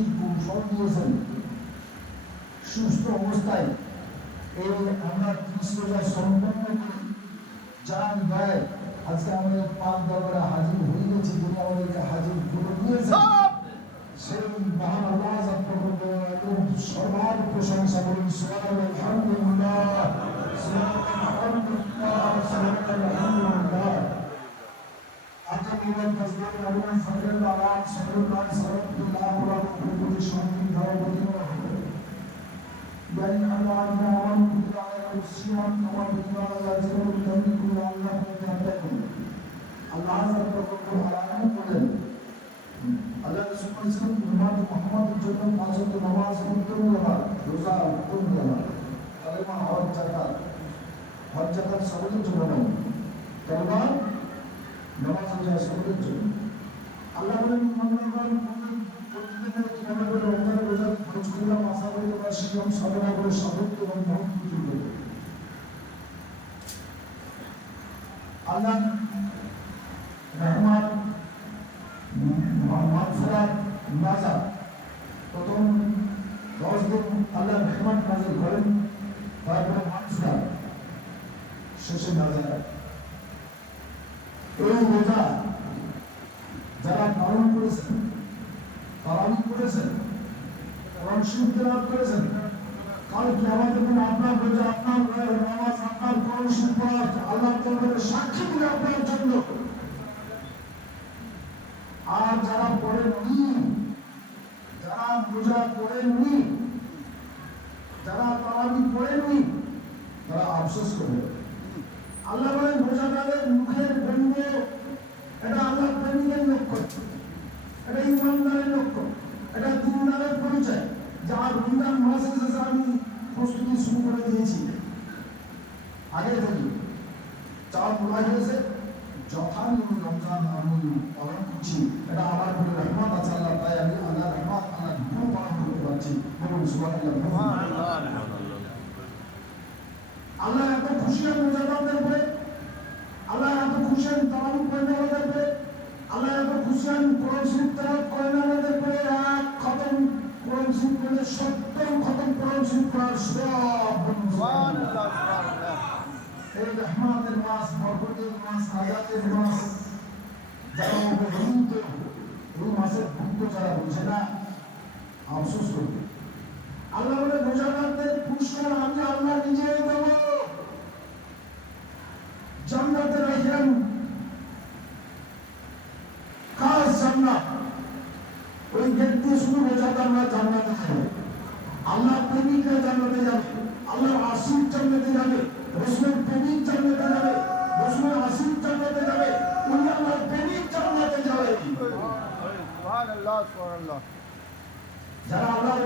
শিব সর্বজন সুস্থ অবস্থায় এই আমরা কৃষ্ণটা সম্পন্ন করি যার ভাই আজকে আমাদের পাক দরবারে হাজির হয়ে গেছে তিনি আমাদেরকে হাজির করে দিয়েছেন সেই মহান আল্লাহ আগামী দিন ফজল আলম ফজল আলাম সাল্লাল্লাহু আলাইহি ওয়াসাল্লাম ওয়া কুতুবি শান্তি ধারবতি بل أمرنا ونقول على الصيام ونقول على ذكر ونقول على تتقون الله عز وجل على বলেন আল্লাহ রাসূল সাল্লাল্লাহু আলাইহি মুহাম্মদের জন্য পাঁচ ওয়াক্ত নামাজ উত্তম নামাজ রোজা উত্তম নামাজ কালেমা হজ জাকাত হজ জাকাত সকলের জন্য নয় কালেমা নামাজ রোজা সকলের আল্লাহ বলেন কীভাবে করে রমজান রোজা খরচ করি সাধক এবং আল্লাহ রহমান মাগফিরাত নাজাত। প্রথম দশ দিন আল্লাহ রহমান নাজিল করেন, তারপরে মাগফিরাত শেষে নাজাত। এই রোজা যারা পালন করেছেন পালন করেছেন, কোরআন শরীফ তেলাওয়াত করেছেন, কাল কিয়ামতের দিন আপনার রোজা, আপনার নামাজ, আপনার শরীফ পড়া আল্লাহ তাআলার সাক্ষী দিবে আপনার জন্য। আর যারা পড়েননি যারা রোজা পড়েননি যারা তারাবি পড়েননি তারা আফসোস করবে। আল্লাহ বলেন, রোজাদারের মুখের এটা আল্লাহ প্রেমিকের লক্ষ্য। এটা ইমানদারের লক্ষ্য। এটা দিনদারের পরিচয় যার রমজান মাস এসেছে আমি প্রস্তুতি শুরু করে দিয়েছি। আগে থেকে চার বলা হয়েছে যথানিয়ম রমজান আমি পালন করছি। এটা আমার কোনো রহমত আছে আল্লাহ তাই আমি আল্লাহ রহমত আল্লাহ ধর্ম পালন করতে পারছি। বলুন সুবহানাল্লাহ আল্লাহ এত খুশি হন রোজাদারদের উপরে আল্লাহ এত খুশি হন তারাবি পড়ে আমাদের উপরে আল্লাহ এত কোরআন শরীফ আমাদের উপরে এক খতম কোরআন শরীফ পড়লে সত্তর খতম কোরআন শরীফ পড়ার সব এই রহমাতের মাস বরকতের মাস আজাদের মাস। যারা এই মাসের ভুক্ত যারা বুঝে না আফসোস করবে আল্লাহ বলে রোজাদারদের পুরস্কার আমি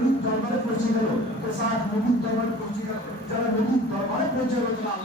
উনি দরবারে পৌঁছে গেল। প্রসাদ নবীর দরবারে পৌঁছে গেল। যারা নবীর দরবারে পৌঁছে গেল তারা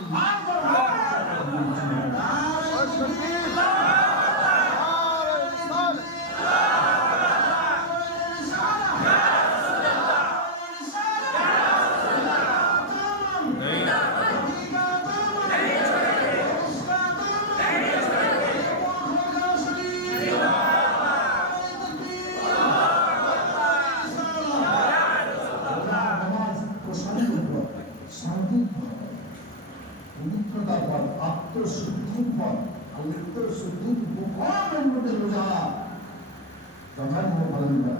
করা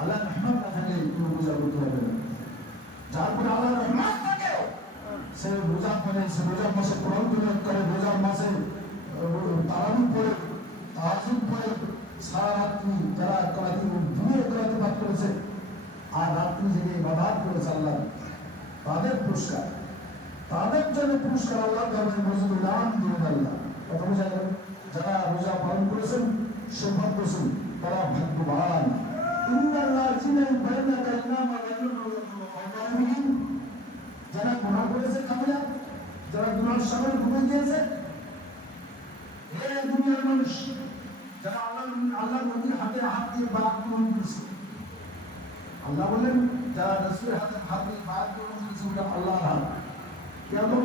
আল্লাহ রহমান না থাকলে কোনো রোজা করতে হবে না। যার পরে আল্লাহ রহমান থাকে সে রোজা করে, সে রোজার মাসে কোরআন তিলাওয়াত করে, রোজার মাসে তারাবি পড়ে তাহাজুদ পড়ে, সারা রাত্রি যারা করাতি দিনে করাতে পাঠ করেছে। আর রাত্রি জেগে ইবাদত করেছে আল্লাহ। তাদের পুরস্কার। তাদের জন্য পুরস্কার আল্লাহ দরবারে মজুদ দান দিবেন আল্লাহ। কথা বোঝা যারা রোজা পালন করেছেন, সৌভাগ্যশীল। তারা ভাগ্যবান মানুষ, যারা আল্লাহ আল্লাহ নবীর হাতে হাত দিয়ে বাদ গ্রহণ করেছে। আল্লাহ বলেন যারা হাতে হাত দিয়ে আল্লাহ হাত। কেমন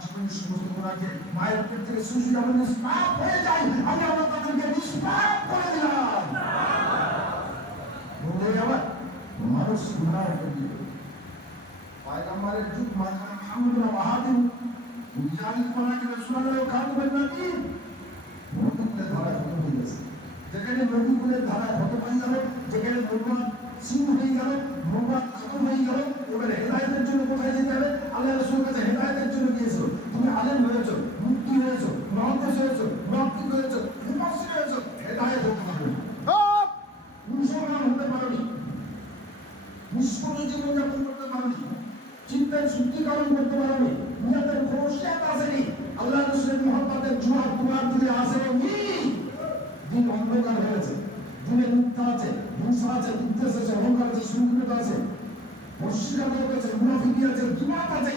জীবনের সমস্ত গুণাকে মায়ের পেট থেকে শিশু যেমন নিষ্পাপ হয়ে যায় আমি আল্লাহ তাদেরকে নিষ্পাপ করে দিলাম বলে আবার মানুষ নদীগুলো ধারা খতম হয়ে গেছে যেখানে নদীগুলোর ধারা খতম হয়ে গেল যেখানে নৌবাদ সিং হয়ে গেল খতম হয়ে গেল এবার হেদায়তের জন্য কোথায় যেতে হবে? আল্লাহ রসুলের কাছে হেদায়তের জন্য গিয়েছো তুমি আলেম হয়েছো মুক্তি হয়েছো মহাদেশ হয়েছো নাস্তিক হয়েছো মুফাসসির হয়েছো হেদায়ত হতে হবে Stop! মুসলমান হতে পারোনি। নিষ্পন্ন জীবনযাপন করতে পারোনি। চিন্তায় শুদ্ধিকরণ করতে পারোনি। নিয়তের খোশিয়াত আসেনি। আল্লাহ রসুলের মোহাম্মতের জুয়ার তোমার দিলে আসেনি দিন অন্ধকার হয়েছে দিনে মিথ্যা আছে হিংসা আছে বিদ্বেষ আছে অহংকার আছে শৃঙ্খলতা আছে। অস্বীকার কাছে মুনাফিকি আছে দুমাত আছে